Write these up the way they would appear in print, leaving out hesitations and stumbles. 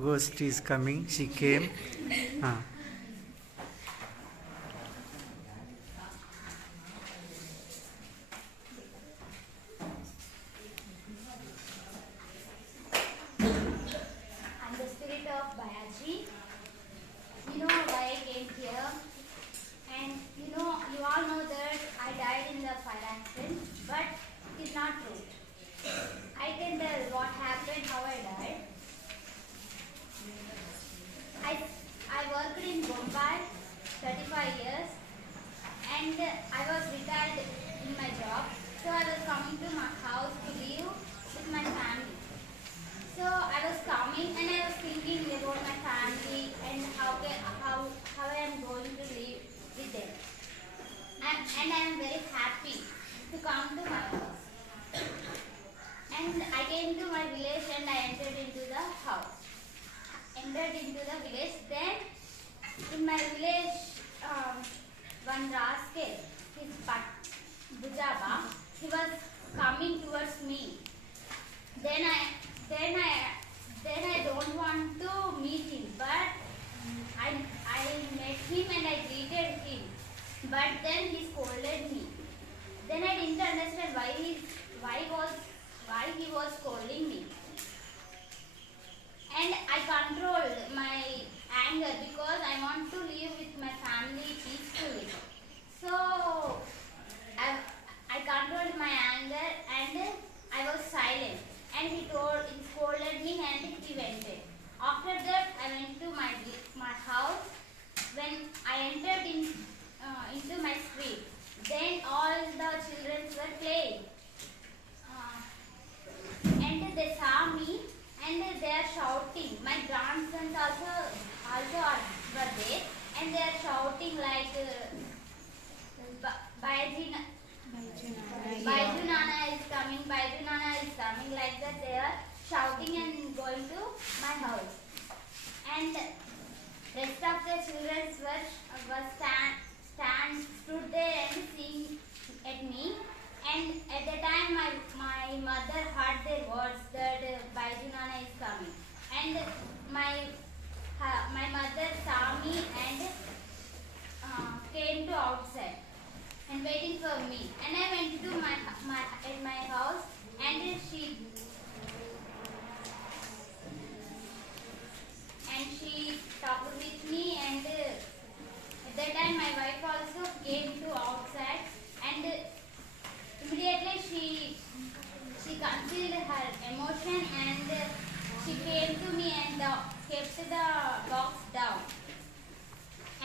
ghost is coming. She came. Ah. I'm the spirit of Bayaji. You know why I came here, and you all know that I died in the fire accident, but it is not true. I can tell what happened, how I died. I worked in Bombay 35 years, and I was retired in my job, so I was coming to my house to live with my family. So I was coming and I was thinking about my family and how I am going to live with them. And I am very happy to come to my house. And I came to my village and I entered into the house. Entered into the village. Then in my village, one rascal, his Bujaba, he was coming towards me. Then I don't want to meet him, but I met him and I greeted him. But then he scolded me. Then I didn't understand why he was scolding me. And I controlled my anger because I want to live with my family peacefully. So I controlled my anger and I was silent. And he scolded me and he went away. After that, I went to my house. When I entered into my street, then all the children were playing. And they saw me and they are shouting. My grandsons also were there and they are shouting like Baiju Nana is coming, Baiju Nana is coming, like that they are shouting and going to my house. And rest of the children stood there and seeing at me. And at the time my mother heard their words that Baiju Nana is coming. And my mother saw me and came to outside and waiting for me. And I went to my house and she talked with me, and at that time my wife also came to outside, and immediately she concealed her emotion and she came to me and kept the box down.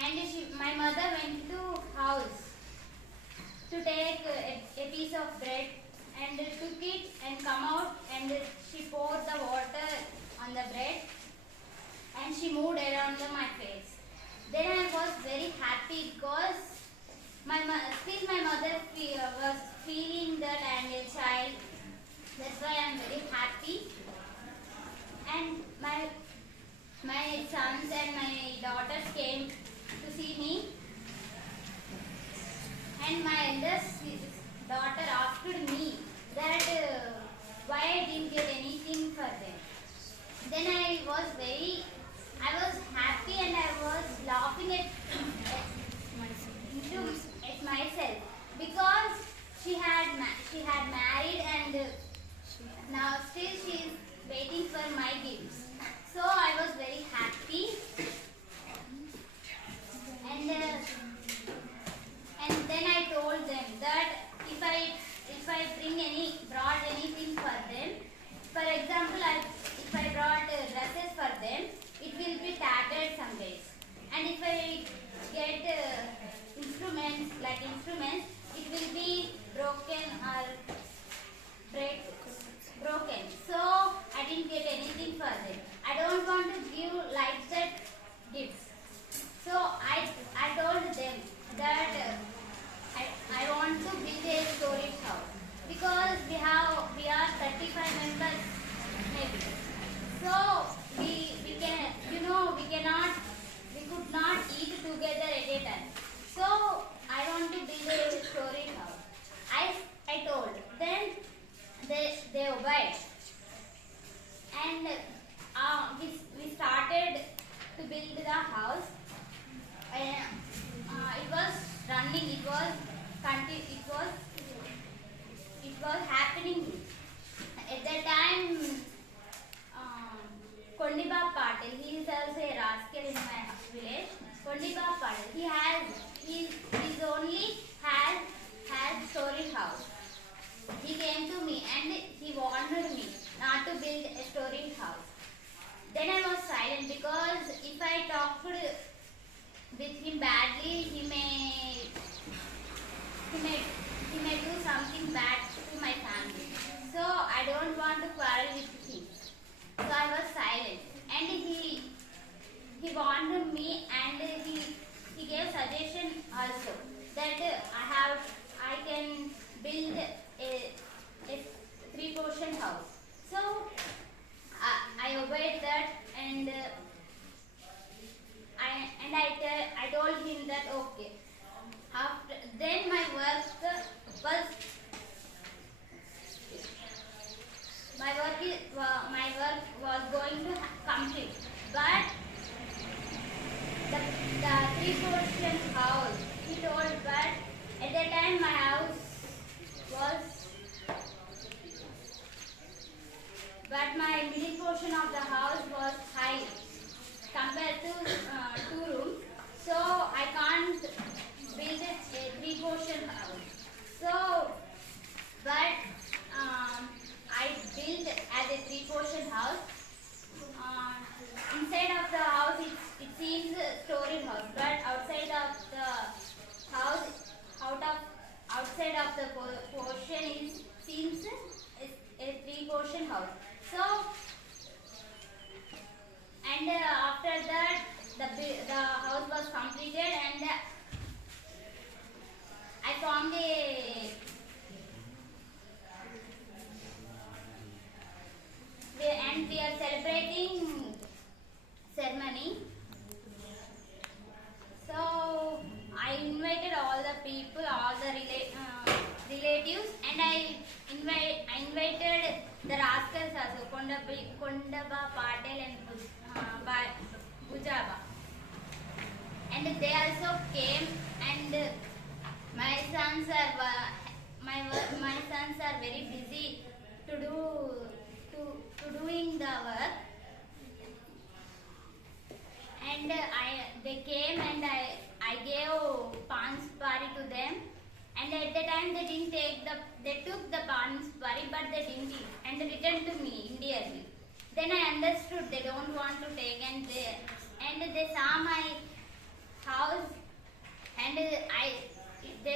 And my mother went to house to take a piece of bread and took it and come out and she poured the water on the bread and she moved around my face. Then I was very happy because still my mother was feeling that I am a child. That's why I am very happy. And my sons and my daughters came to see me. And my eldest daughter asked me that why I didn't get anything for them. Then I was happy and I was laughing at myself because she had married and now still she is waiting for my gifts. So I was very happy. And then I told them that if I brought anything for them, for example, if I brought dresses for them, it will be tattered some days. And if I get instruments, it will be broken or broken. So I didn't get anything for them. I don't want to build the house. It was running. It was happening. At that time, Kondiba Patil, he is also a rascal in my village. Kondiba Patil, he's only has story house. He came to me and he warned me not to build a story house. Then I was silent because if I talked with him badly, he may do something bad to my family. So I don't want to quarrel with him. So I was silent, and he warned me, and he gave suggestion also that I can build a 3-portion house. So I obeyed that, and I told him that okay. After then my work was going to complete, but the 3-portion house, he told, but at that time my house was, but my middle portion of the house was high compared to 2 rooms, so I can't build a 3-portion house. So, but I built as a 3-portion house. Inside of the house, it seems a story house, but outside of the house, outside of the portion seems a 3-portion house. So, and after that, the house was completed, and I formed and we are celebrating ceremony. So I invited all the people, all the relatives, and I invited the rascals also, Kondaba, Patel, and Bujaba, and they also came. And my sons are very busy to doing the work, and they came, and I gave pan spari to them, and at the time they took the pan spari, but they didn't eat and returned to me immediately. Then I understood they don't want to take, and they saw my house, and they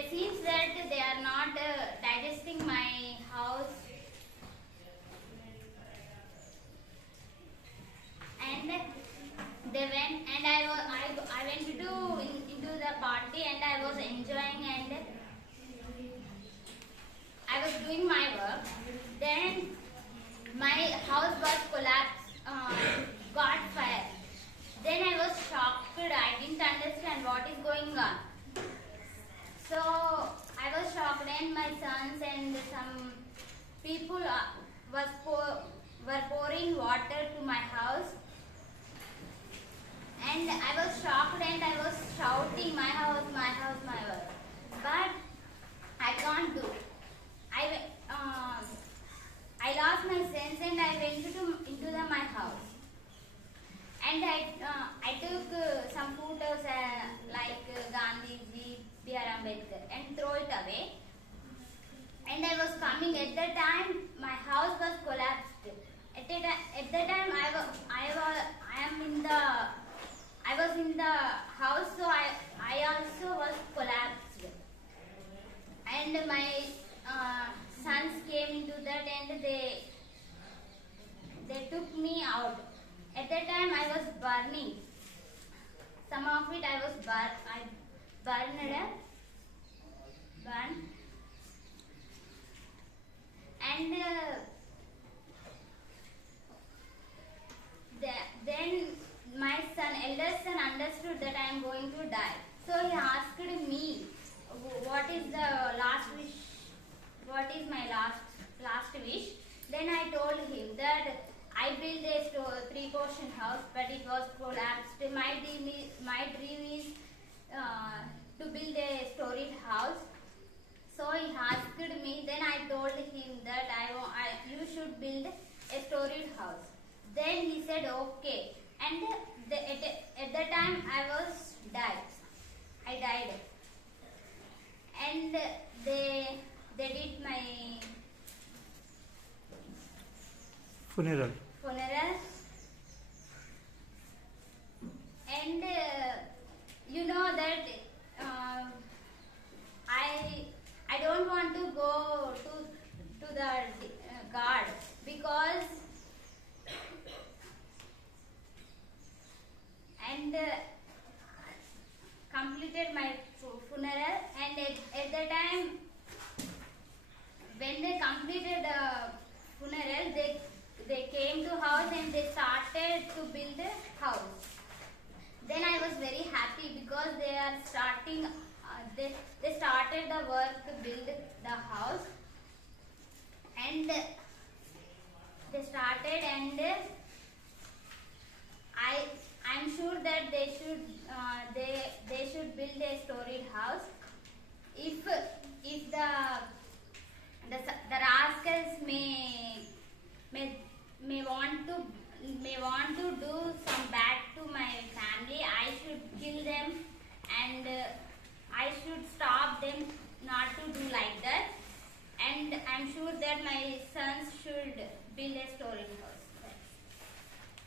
seems that they are not digesting my house, and they went, and I went into the party, and I was enjoying, and I was doing my work. Then my house was collapsed, got fire. Then I was shocked. I didn't understand what is going on. So I was shocked, and my sons and some people were pouring water to my house, and I was shocked, and I was shouting, my house, my house, my house. But I can't do. I lost my sense, and I went into my house, and I took some photos like Gandhiji, B.R. Ambedkar, and throw it away. And I was coming. At that time, my house was collapsed. At that time, I was in the house, so I also was collapsed. And my sons came into that, and they took me out. At that time, I was burning. Some of it I burned. And then my eldest son understood that I am going to die. So he asked me, what is the last wish? What is my last wish? Then I told him that I built a three-portion house, but it was collapsed. My dream is to build a storied house. So he asked me. Then I told him that you should build a storied house. Then he said okay. And at the time I died. And they did my Funeral. funeral. And you know that I don't want to go to the guard because and completed my funeral. And at the time when they completed the funeral, they came to house and they started to build a house. Then I was very happy because they are starting. They started the work to build the house, and they started. And I'm sure that they should build a storied house. If the rascals may want to do some bad to my family, I should kill them, and I should stop them not to do like that. And I'm sure that my sons should build a storied house.